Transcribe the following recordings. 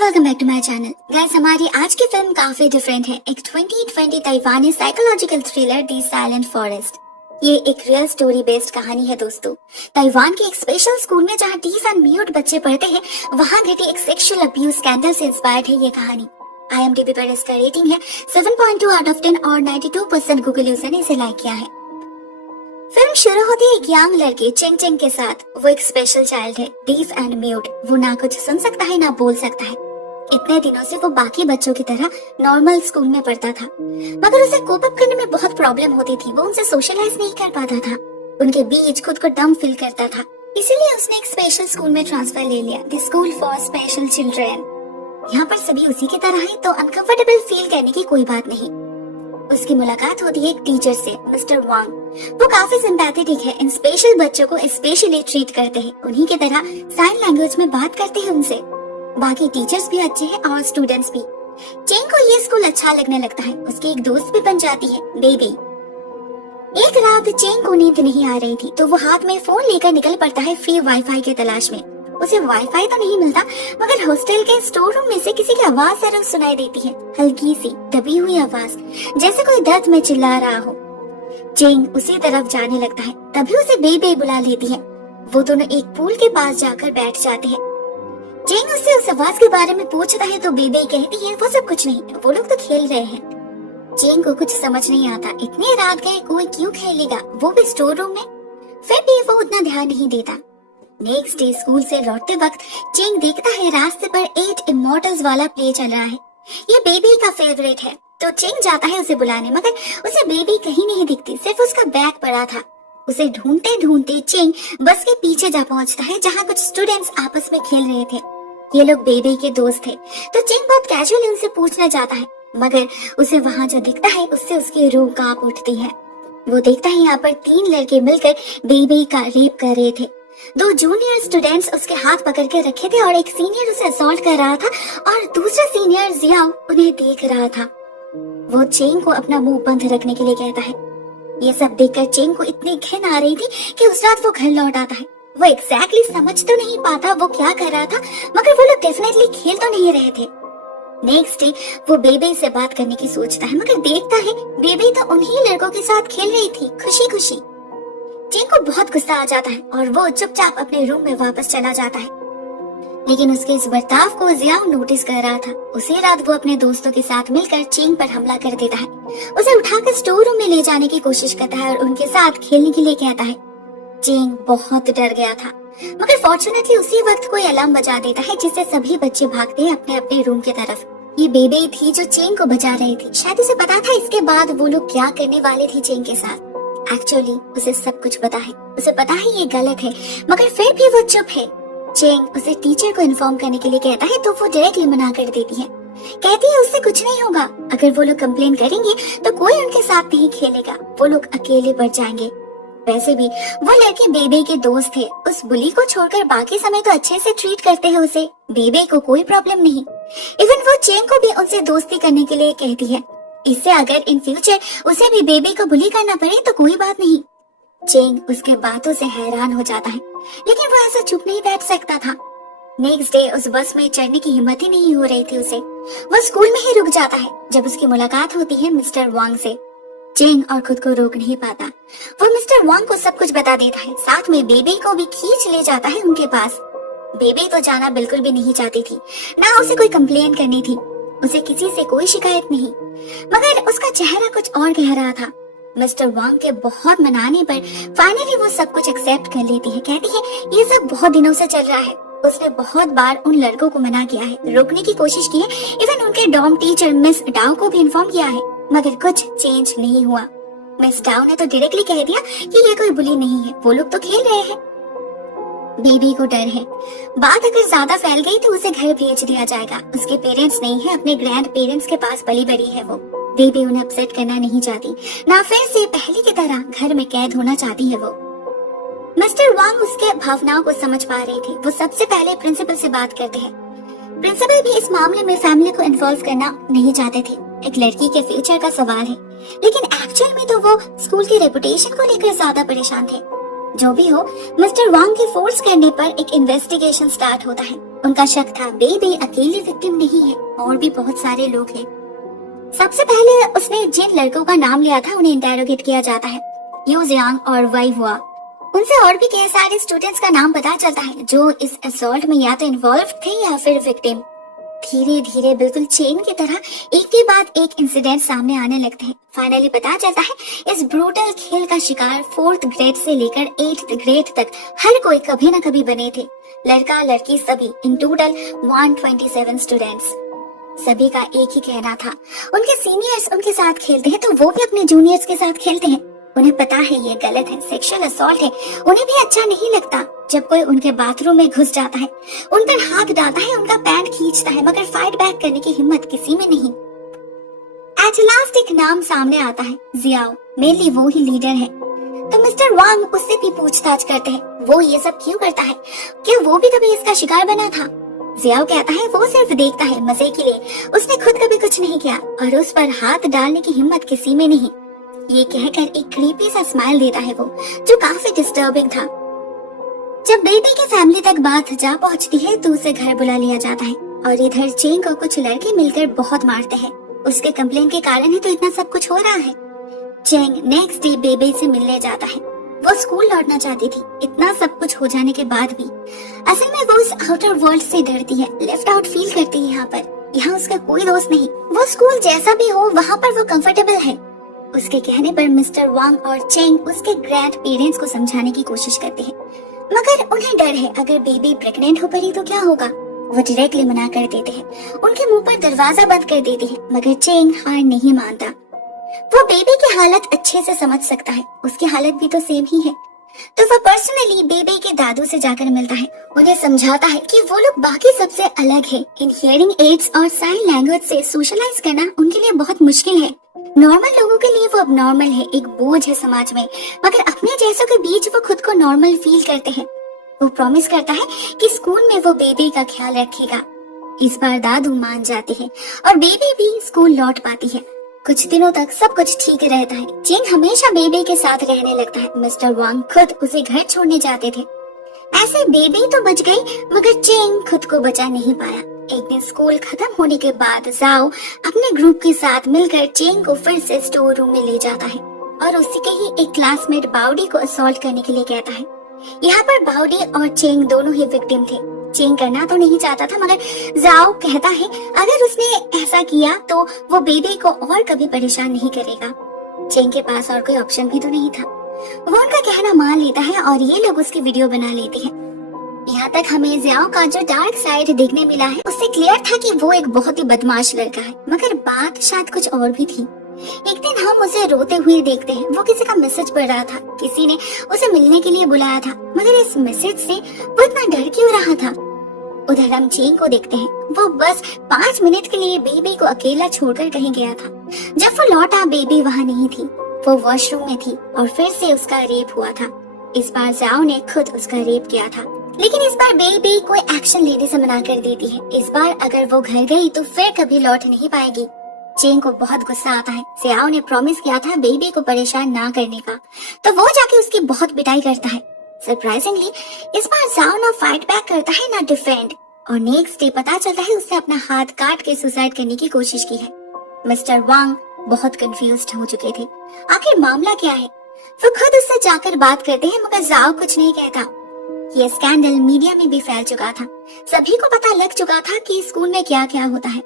Welcome back to my channel. Guys, हमारी आज की फिल्म काफी डिफरेंट है। एक 2020 ताइवानी psychological thriller the silent forest. ये एक रियल स्टोरी बेस्ड कहानी है दोस्तों। ताइवान के एक स्पेशल स्कूल में जहाँ डीफ एंड म्यूट बच्चे पढ़ते हैं, वहाँ घटी एक सेक्सुअल अब्यूज स्कैंडल से इंस्पायर्ड है ये कहानी। IMDb पर इसका रेटिंग है 7.2 आउट ऑफ 10 और 92% गूगल यूजर ने इसे लाइक किया है। फिल्म शुरू होती है एक यंग लड़की चेंग चेंग के साथ। वो एक स्पेशल चाइल्ड है, डीफ एंड म्यूट। वो ना कुछ सुन सकता है ना बोल सकता है। इतने दिनों से वो बाकी बच्चों की तरह नॉर्मल स्कूल में पढ़ता था, मगर उसे कोप अप करने में बहुत प्रॉब्लम होती थी। वो उनसे सोशलाइज नहीं कर पाता था, उनके बीच खुद को डम फील करता था। इसीलिए उसने एक स्पेशल स्कूल में ट्रांसफर ले लिया, the school for special children. यहाँ पर सभी उसी की तरह है, तो अनकंफर्टेबल फील करने की कोई बात नहीं। उसकी मुलाकात होती है एक टीचर से, मिस्टर वांग। वो काफी सिंपैथेटिक है, इन स्पेशल बच्चों को स्पेशली ट्रीट करते हैं, उन्हीं की तरह साइन लैंग्वेज में बात करते हैं उनसे। बाकी टीचर्स भी अच्छे हैं और स्टूडेंट्स भी। चेंग को ये स्कूल अच्छा लगने लगता है। उसकी एक दोस्त भी बन जाती है, बेबी। एक रात चेंग को नींद नहीं आ रही थी, तो वो हाथ में फोन लेकर निकल पड़ता है फ्री वाईफाई की तलाश में। उसे वाईफाई तो नहीं मिलता, मगर हॉस्टल के स्टोर रूम में से किसी की आवाज जरूर सुनाई देती है, हल्की सी दबी हुई आवाज, जैसे कोई दर्द में चिल्ला रहा हो। चेंग उसी तरफ जाने लगता है, तभी उसे बेबे बुला लेती है। वो दोनों एक पूल के पास जाकर बैठ जाते हैं। चेंग उससे उस आवाज के बारे में पूछता है, तो बेबे कहती है वो सब कुछ नहीं, वो लोग तो खेल रहे हैं। चेंग को कुछ समझ नहीं आता, इतनी रात गए कोई क्यों खेलेगा, वो भी स्टोर रूम में। फिर भी वो उतना ध्यान नहीं देता। नेक्स्ट डे स्कूल से लौटते वक्त चेंग देखता है रास्ते पर 8 इमॉर्टल्स वाला प्ले चल रहा है। ये बेबी का फेवरेट है, तो चेंग जाता है उसे बुलाने, मगर उसे बेबी कहीं नहीं दिखती, सिर्फ उसका बैग पड़ा था। उसे ढूंढते ढूंढते चेंग बस के पीछे जा पहुंचता है, जहाँ कुछ स्टूडेंट्स आपस में खेल रहे थे। ये लोग बेबी के दोस्त थे, तो चेंग बहुत कैजुअली उनसे पूछना चाहता है, मगर उसे वहाँ जो दिखता है उससे उसकी रूह कांप उठती है। वो देखता है यहाँ पर 3 लड़के मिलकर बेबी का रेप कर रहे थे। 2 जूनियर स्टूडेंट्स उसके हाथ पकड़ के रखे थे और एक सीनियर उसे असॉल्ट कर रहा था और दूसरा सीनियर जियाओ उन्हें देख रहा था। वो चेंग को अपना मुंह बंद रखने के लिए कहता है। ये सब देखकर चेंग को इतनी घिन आ रही थी कि उस रात वो घर लौट आता है। वो एग्जैक्टली समझ तो नहीं पाता वो क्या कर रहा था, मगर वो लोग डेफिनेटली खेल तो नहीं रहे थे। नेक्स्ट डे वो बेबी से बात करने की सोचता है, मगर देखता है बेबी तो उन्हीं लड़कों के साथ खेल रही थी खुशी खुशी। चेंग को बहुत गुस्सा आ जाता है और वो चुपचाप अपने रूम में वापस चला जाता है। लेकिन उसके इस बर्ताव को जियाओ नोटिस कर रहा था। उसी रात वो अपने दोस्तों के साथ मिलकर चेंग पर हमला कर देता है। उसे उठाकर स्टोर रूम में ले जाने की कोशिश करता है और उनके साथ खेलने के लिए कहता है। चेंग बहुत डर गया था, मगर फॉर्चुनेटली उसी वक्त कोई अलार्म बजा देता है, जिससे सभी बच्चे भागते हैं अपने अपने रूम की तरफ। ये बेबी थी जो चेंग को बचा रही थी। शायद उसे पता था इसके बाद वो लोग क्या करने वाले थे चेंग के साथ। एक्चुअली उसे सब कुछ पता है, उसे पता है ये गलत है, मगर फिर भी वो चुप है। चेंग उसे टीचर को इन्फॉर्म करने के लिए कहता है, तो वो डायरेक्टली मना कर देती है। कहती है उससे कुछ नहीं होगा, अगर वो लोग कंप्लेन करेंगे तो कोई उनके साथ नहीं खेलेगा, वो लोग अकेले बढ़ जाएंगे। वैसे भी वो लड़के बेबी के दोस्त थे, उस बुली को छोड़कर बाकी समय तो अच्छे से ट्रीट करते हैं उसे। बेबी को कोई प्रॉब्लम नहीं। इवन वो चेंग को भी उनसे दोस्ती करने के लिए कहती है। इससे अगर इन फ्यूचर उसे भी बेबी को बुली करना पड़े तो कोई बात नहीं। चेंग उसके बातों से हैरान हो जाता है, लेकिन वो ऐसा चुप नहीं बैठ सकता था। नेक्स्ट डे उस बस में चढ़ने की हिम्मत ही नहीं हो रही थी उसे। वो स्कूल में ही रुक जाता है जब उसकी मुलाकात होती है मिस्टर वांग से। चेंग और खुद को रोक नहीं पाता। वो मिस्टर वांग को सब कुछ बता देता है, साथ में बेबी को भी खींच ले जाता है उनके पास। बेबी तो जाना बिल्कुल भी नहीं चाहती थी, ना उसे कोई कंप्लेन करनी थी, उसे किसी से कोई शिकायत नहीं, मगर उसका चेहरा कुछ और कह रहा था। मिस्टर वांग के बहुत मनाने पर फाइनली वो सब कुछ एक्सेप्ट कर लेती है। कहती है ये सब बहुत दिनों से चल रहा है। उसने बहुत बार उन लड़कों को मना किया है, रोकने की कोशिश की है, इवन उनके डॉर्म टीचर मिस डाओ को भी इन्फॉर्म किया है, मगर कुछ चेंज नहीं हुआ। मिस डाओ ने तो डायरेक्टली कह दिया कि ये कोई बुली नहीं है, वो लोग तो खेल रहे हैं। बेबी को डर है, बात अगर ज्यादा फैल गई तो उसे घर भेज दिया जाएगा। उसके पेरेंट्स नहीं है, अपने ग्रैंड पेरेंट्स के पास पली बड़ी है वो। बेबी उन्हें अपसेट करना नहीं चाहती, ना फिर से पहले की तरह घर में कैद होना चाहती है वो। मिस्टर वांग उसके भावनाओं को समझ पा रही थी। वो सबसे पहले प्रिंसिपल से बात करते हैं। प्रिंसिपल भी इस मामले में फैमिली को इन्वॉल्व करना नहीं चाहते थे। एक लड़की के फ्यूचर का सवाल है, लेकिन एक्चुअल में तो वो स्कूल की रेपुटेशन को लेकर ज्यादा परेशान थे। जो भी हो, मिस्टर वांग के फोर्स करने पर एक इन्वेस्टिगेशन स्टार्ट होता है। उनका शक था बेबी अकेली विक्टिम नहीं है, और भी बहुत सारे लोग हैं। सबसे पहले उसने जिन लड़कों का नाम लिया था उन्हें इंटेरोगेट किया जाता है, यू जियांग और वाई हुआ। उनसे और भी कई सारे स्टूडेंट्स का नाम पता चलता है जो इस असॉल्ट में या तो इन्वॉल्व थे या फिर विक्टिम। धीरे धीरे बिल्कुल चेन की तरह एक के बाद एक इंसिडेंट सामने आने लगते हैं। फाइनली पता चलता है इस ब्रूटल खेल का शिकार 4th ग्रेड से लेकर 8th ग्रेड तक हर कोई कभी न कभी बने थे। लड़का लड़की सभी, इन टोटल 127 स्टूडेंट्स। सभी का एक ही कहना था, उनके सीनियर्स उनके साथ खेलते हैं तो वो भी अपने जूनियर्स के साथ खेलते हैं। उन्हें पता है ये गलत है, सेक्सुअल असॉल्ट है। उन्हें भी अच्छा नहीं लगता जब कोई उनके बाथरूम में घुस जाता है, उन पर हाथ डालता है, उनका पैंट खींचता है, मगर फाइट बैक करने की हिम्मत किसी में नहीं। एट लास्ट एक नाम सामने आता है, जियाओ। मेनली वो ही लीडर है। तो मिस्टर वांग उससे भी पूछताछ करते हैं, वो ये सब क्यों करता है? क्या वो भी कभी इसका शिकार बना था? जियाओ कहता है वो सिर्फ देखता है मजे के लिए, उसने खुद कभी कुछ नहीं किया और उस पर हाथ डालने की हिम्मत किसी में नहीं। ये कहकर एक क्रीपी सा स्माइल देता है वो, जो काफी डिस्टर्बिंग था। जब बेबी की फैमिली तक बात जा पहुंचती है तो उसे घर बुला लिया जाता है और इधर चेंग को कुछ लड़के मिलकर बहुत मारते हैं। उसके कंप्लेन के कारण ही तो इतना सब कुछ हो रहा है। चेंग नेक्स्ट डे बेबी से मिलने जाता है। वो स्कूल लौटना चाहती थी, इतना सब कुछ हो जाने के बाद भी। असल में वो इस आउटर वर्ल्ड से डरती है, लेफ्ट आउट फील करती है। यहाँ उसका कोई दोस्त नहीं। वो स्कूल जैसा भी हो वहाँ पर वो कंफर्टेबल है। उसके कहने पर मिस्टर वांग और चेंग उसके ग्रैंड पेरेंट्स को समझाने की कोशिश करते हैं, मगर उन्हें डर है अगर बेबी प्रेग्नेंट हो पड़ी तो क्या होगा। वो डायरेक्टली मना कर देते हैं, उनके मुंह पर दरवाजा बंद कर देते हैं, मगर चेंग हार नहीं मानता। वो बेबी की हालत अच्छे से समझ सकता है, उसकी हालत भी तो सेम ही है। तो वो पर्सनली बेबी के दादू से जाकर मिलता है, उन्हें समझाता है कि वो लोग बाकी सबसे अलग है। इन हियरिंग एड्स और साइन लैंग्वेज से सोशलाइज करना उनके लिए बहुत मुश्किल है। नॉर्मल लोगों के लिए वो अब नॉर्मल है, एक बोझ है समाज में, मगर अपने जैसों के बीच वो खुद को नॉर्मल फील करते हैं। वो प्रॉमिस करता है कि स्कूल में वो बेबी का ख्याल रखेगा। इस बार दादू मान जाती है और बेबी भी स्कूल लौट पाती है। कुछ दिनों तक सब कुछ ठीक रहता है। चेंग हमेशा बेबी के साथ रहने लगता है। मिस्टर वांग खुद उसे घर छोड़ने जाते थे। ऐसे बेबी तो बच गई, मगर चेंग खुद को बचा नहीं पाया। एक दिन स्कूल खत्म होने के बाद जाओ अपने ग्रुप के साथ मिलकर चेंग को फिर से स्टोर रूम में ले जाता है और उसी के ही एक क्लासमेट बाउडी को असॉल्ट करने के लिए कहता है। यहाँ पर बाउडी और चेंग दोनों ही विक्टिम थे। चेंग करना तो नहीं चाहता था, मगर जाओ कहता है अगर उसने ऐसा किया तो वो बेबी को और कभी परेशान नहीं करेगा। चेंग के पास और कोई ऑप्शन भी तो नहीं था। वो उनका कहना मान लेता है और ये लोग उसकी वीडियो बना लेते हैं। यहाँ तक हमें जियाओ का जो डार्क साइड देखने मिला है, उससे क्लियर था कि वो एक बहुत ही बदमाश लड़का है, मगर बात शायद कुछ और भी थी। एक दिन हम उसे रोते हुए देखते हैं। वो किसी का मैसेज पढ़ रहा था, किसी ने उसे मिलने के लिए बुलाया था, मगर इस मैसेज से वो इतना डर क्यों रहा था। उधर हम चेंग को देखते हैं। वो बस 5 मिनट के लिए बेबी को अकेला छोड़कर कहीं गया था। जब वो लौटा बेबी वहाँ नहीं थी, वो वॉशरूम में थी और फिर से उसका रेप हुआ था। इस बार जाओ ने खुद उसका रेप किया था, लेकिन इस बार बेबी कोई एक्शन लेने से मना कर देती है। इस बार अगर वो घर गई तो फिर कभी लौट नहीं पाएगी। चेंग को बहुत गुस्सा आता है। जियाओ ने प्रॉमिस किया था बेबी को परेशान ना करने का, तो वो जाके उसकी बहुत पिटाई करता है। सरप्राइजिंगली इस बार जाओ ना फाइट बैक करता है ना डिफेंड, और नेक्स्ट डे पता चलता है उसने अपना हाथ काट के सुसाइड करने की कोशिश की है। मिस्टर वांग बहुत कंफ्यूज्ड हो चुके थे, आखिर मामला क्या है। वो खुद उससे जाकर बात करते हैं, मगर जाओ कुछ नहीं कहता। ये स्कैंडल मीडिया में भी फैल चुका था, सभी को पता लग चुका था कि स्कूल में क्या क्या होता है।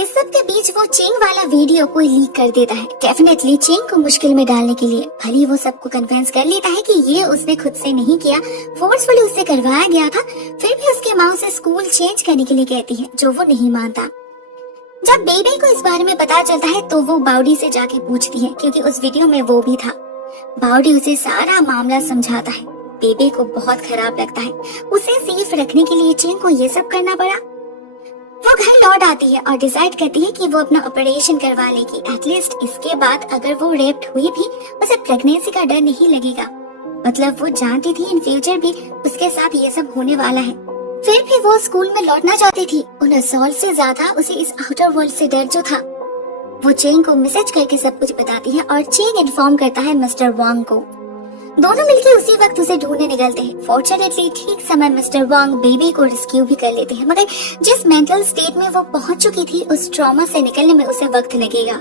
इस सब के बीच वो चेंग वाला वीडियो कोई लीक कर देता है, डेफिनेटली चेंग को मुश्किल में डालने के लिए। भले वो सबको कन्विंस कर लेता है कि ये उसने खुद से नहीं किया, फोर्सफुली उससे करवाया गया था, फिर भी उसके माँ उसे स्कूल चेंज करने के लिए कहती है, जो वो नहीं मानता। जब बेबी को इस बारे में पता चलता है तो वो बाउडी से जाके पूछती है, क्योंकि उस वीडियो में वो भी था। बाउडी उसे सारा मामला समझाता है। बेबी को बहुत खराब लगता है, उसे सेफ रखने के लिए चेंग को ये सब करना पड़ा। वो घर लौट आती है और डिसाइड करती है कि वो अपना ऑपरेशन करवा लेगी। एटलीस्ट इसके बाद अगर वो रेप्ड हुई भी उसे प्रेगनेंसी का डर नहीं लगेगा। मतलब वो जानती थी इन फ्यूचर भी उसके साथ ये सब होने वाला है। फिर भी वो स्कूल में लौटना चाहती थी। उन असॉल्ट से ज्यादा उसे इस आउटर वर्ल्ड से डर जो था। वो चेंग को मैसेज करके सब कुछ बताती है और चेंग इन्फॉर्म करता है मिस्टर वांग को। दोनों मिलकर उसी वक्त उसे ढूंढने निकलते हैं। फॉर्चुनेटली ठीक समय मिस्टर वांग बेबी को रेस्क्यू भी कर लेते हैं, मगर जिस मेंटल स्टेट में वो पहुंच चुकी थी उस ट्रॉमा से निकलने में उसे वक्त लगेगा।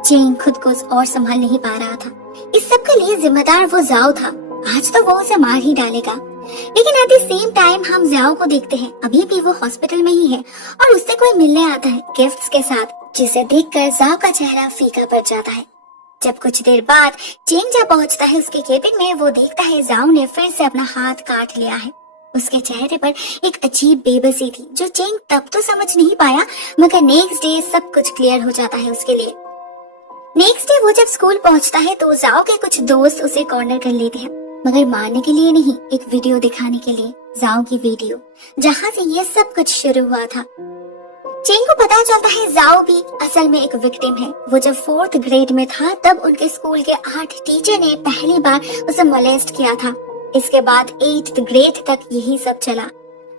चेंग खुद को और संभाल नहीं पा रहा था। इस सब के लिए जिम्मेदार वो जाओ था। आज तो वो उसे मार ही डालेगा। लेकिन एट द सेम टाइम हम जाओ को देखते हैं, अभी भी वो हॉस्पिटल में ही है और उससे कोई मिलने आता है गिफ्ट्स के साथ, जिसे देखकर जाओ का चेहरा फीका पड़ जाता है। जब कुछ देर बाद चेंग जा पहुंचता है उसके केबिन में, वो देखता है जाओ ने फिर से अपना हाथ काट लिया है। उसके चेहरे पर एक अजीब बेबसी थी जो चेंग तब तो समझ नहीं पाया, मगर नेक्स्ट डे सब कुछ क्लियर हो जाता है उसके लिए। नेक्स्ट डे वो जब स्कूल पहुंचता है तो जाओ के कुछ दोस्त उसे कॉर्नर कर लेते हैं, मगर मारने के लिए नहीं, एक वीडियो दिखाने के लिए, जाओ की वीडियो जहां से ये सब कुछ शुरू हुआ था। चेंग को पता चलता है जाओ भी असल में एक विक्टिम है। वो जब 4th ग्रेड में था तब उनके स्कूल के 8 टीचर ने पहली बार उसे मोलेस्ट किया था। इसके बाद 8th ग्रेड तक यही सब चला।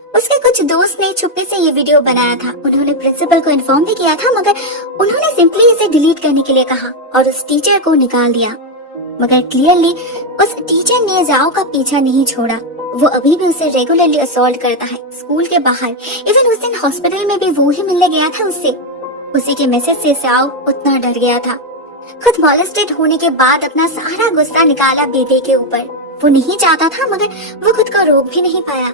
उसके कुछ दोस्त ने छुपे से ये वीडियो बनाया था। उन्होंने प्रिंसिपल को इन्फॉर्म भी किया था, मगर उन्होंने सिंपली इसे डिलीट करने के लिए कहा और उस टीचर को निकाल दिया। मगर क्लियरली उस टीचर ने जाओ का पीछा नहीं छोड़ा। वो अभी भी उसे रेगुलरली असॉल्ट करता है स्कूल के बाहर। इवन उस दिन हॉस्पिटल में भी वो ही मिलने गया था उससे। उसी के मैसेज से जाओ उतना डर गया था। खुद मॉलेस्टेड होने के बाद अपना सारा गुस्सा निकाला बेबी के ऊपर। वो नहीं चाहता था, मगर वो खुद को रोक भी नहीं पाया।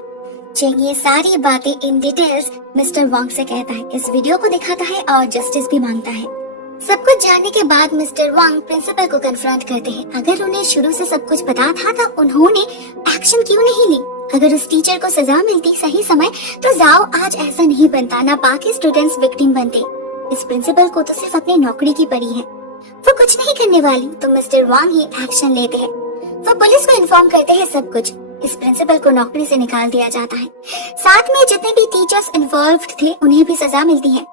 चेंग ये सारी बातें इन डिटेल्स मिस्टर वांग से कहता है, इस वीडियो को दिखाता है और जस्टिस भी मांगता है। सब कुछ जानने के बाद मिस्टर वांग प्रिंसिपल को कन्फ्रंट करते हैं। अगर उन्हें शुरू से सब कुछ पता था तो उन्होंने एक्शन क्यों नहीं ली? अगर उस टीचर को सजा मिलती सही समय तो जाओ आज ऐसा नहीं बनता, ना बाकी स्टूडेंट्स विक्टिम बनते। इस प्रिंसिपल को तो सिर्फ अपनी नौकरी की पड़ी है, वो कुछ नहीं करने वाली। तो मिस्टर वांग ही एक्शन लेते हैं। वो पुलिस को इन्फॉर्म करते हैं सब कुछ। इस प्रिंसिपल को नौकरी से निकाल दिया जाता है। साथ में जितने भी टीचर्स इन्वॉल्व्ड थे उन्हें भी सजा मिलती है।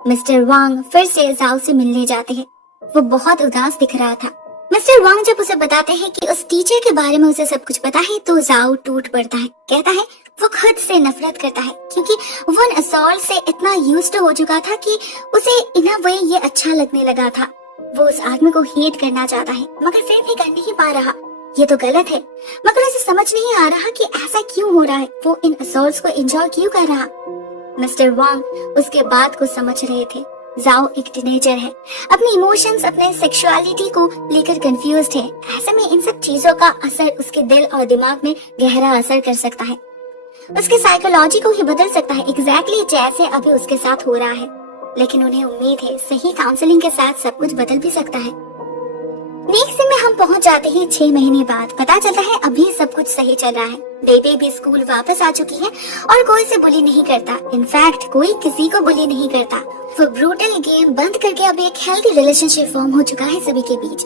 मिस्टर वांग फिर से जाओ से मिलने जाते हैं। वो बहुत उदास दिख रहा था। मिस्टर वांग जब उसे बताते हैं कि उस टीचर के बारे में उसे सब कुछ पता है तो जाओ टूट पड़ता है। कहता है वो खुद से नफरत करता है क्योंकि वो उन असॉल्ट से इतना यूज्ड हो चुका था कि उसे इन अ वे ये अच्छा लगने लगा था। वो उस आदमी को हेट करना चाहता है, मगर फिर भी कर नहीं पा रहा। ये तो गलत है, मगर उसे समझ नहीं आ रहा कि ऐसा क्यों हो रहा है। वो इन असॉल्ट्स को एंजॉय क्यों कर रहा। मिस्टर वांग उसके बात को समझ रहे थे। जाओ एक टीनेजर है, अपने इमोशंस, अपने सेक्सुअलिटी को लेकर कंफ्यूज्ड है। ऐसे में इन सब चीजों का असर उसके दिल और दिमाग में गहरा असर कर सकता है, उसके साइकोलॉजी को ही बदल सकता है, एग्जैक्टली जैसे अभी उसके साथ हो रहा है। लेकिन उन्हें उम्मीद है सही काउंसलिंग के साथ सब कुछ बदल भी सकता है। नेक्स्ट दिन में हम पहुंच जाते हैं 6 महीने बाद। पता चलता है अभी सब कुछ सही चल रहा है। बेबी भी स्कूल वापस आ चुकी है और कोई से बुली नहीं करता। इनफैक्ट कोई किसी को बुली नहीं करता। वो ब्रूटल गेम बंद करके अब एक हेल्दी रिलेशनशिप फॉर्म हो चुका है सभी के बीच।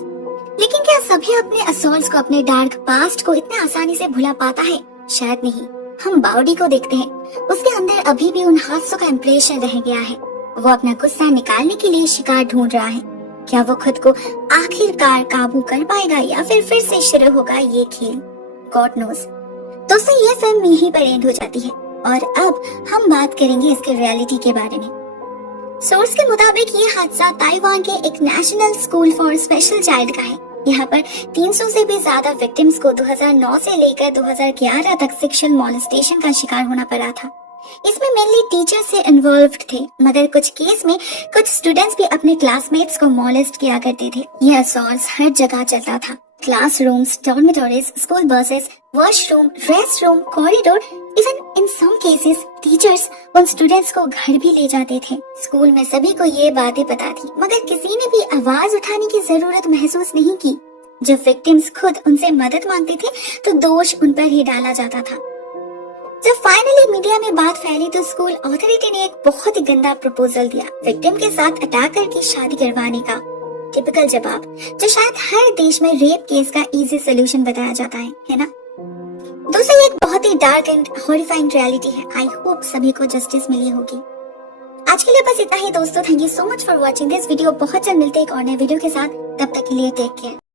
लेकिन क्या सभी अपने असॉल्ट्स को, अपने डार्क पास्ट को इतने आसानी से भुला पाता है? शायद नहीं। हम बाउडी को देखते हैं, उसके अंदर अभी भी उन हादसों का इम्प्रेशन रह गया है। वो अपना गुस्सा निकालने के लिए शिकार ढूंढ रहा है। क्या वो खुद को आखिरकार काबू कर पाएगा या फिर से शुरू होगा ये खेल? God knows. दोस्तों ये फिल्म यहीं पर एंड हो जाती है और अब हम बात करेंगे इसके रियलिटी के बारे में। सोर्स के मुताबिक ये हादसा ताइवान के एक national school for special child का है। यहाँ पर 300 से भी ज्यादा विक्टिम्स को 2009 से लेकर 2011 तक सेक्सुअल मॉलेस्टेशन का शिकार होना पड़ा था। इसमें मेनली टीचर से इन्वॉल्व्ड थे, मगर कुछ केस में कुछ स्टूडेंट्स भी अपने क्लासमेट्स को मॉलेस्ट किया करते थे। यह असॉल्ट्स हर जगह चलता था। Classrooms, dormitories, school buses, washroom, restroom, corridor, even in some cases teachers उन स्टूडेंट्स को घर भी ले जाते थे। स्कूल में सभी को ये बातें पता थी, मगर किसी ने भी आवाज उठाने की जरूरत महसूस नहीं की। जब विक्टिम्स खुद उनसे मदद मांगते थे तो दोष उन पर ही डाला जाता था। जब फाइनली मीडिया में बात फैली तो स्कूल अथॉरिटी ने एक बहुत ही गंदा प्रपोजल दिया, विक्टिम के साथ अटैकर की शादी करवाने का। टिपिकल जवाब जो शायद हर देश में रेप केस का इजी सोल्यूशन बताया जाता है ना? दोस्तों ये एक बहुत ही डार्क एंड हॉरिफाइंग रियलिटी है। आई होप सभी को जस्टिस मिली होगी। आज के लिए बस इतना ही दोस्तों। Thank you so much for watching this video. बहुत जल्द मिलते हैं एक और नए वीडियो के साथ। तब तक के लिए टेक केयर।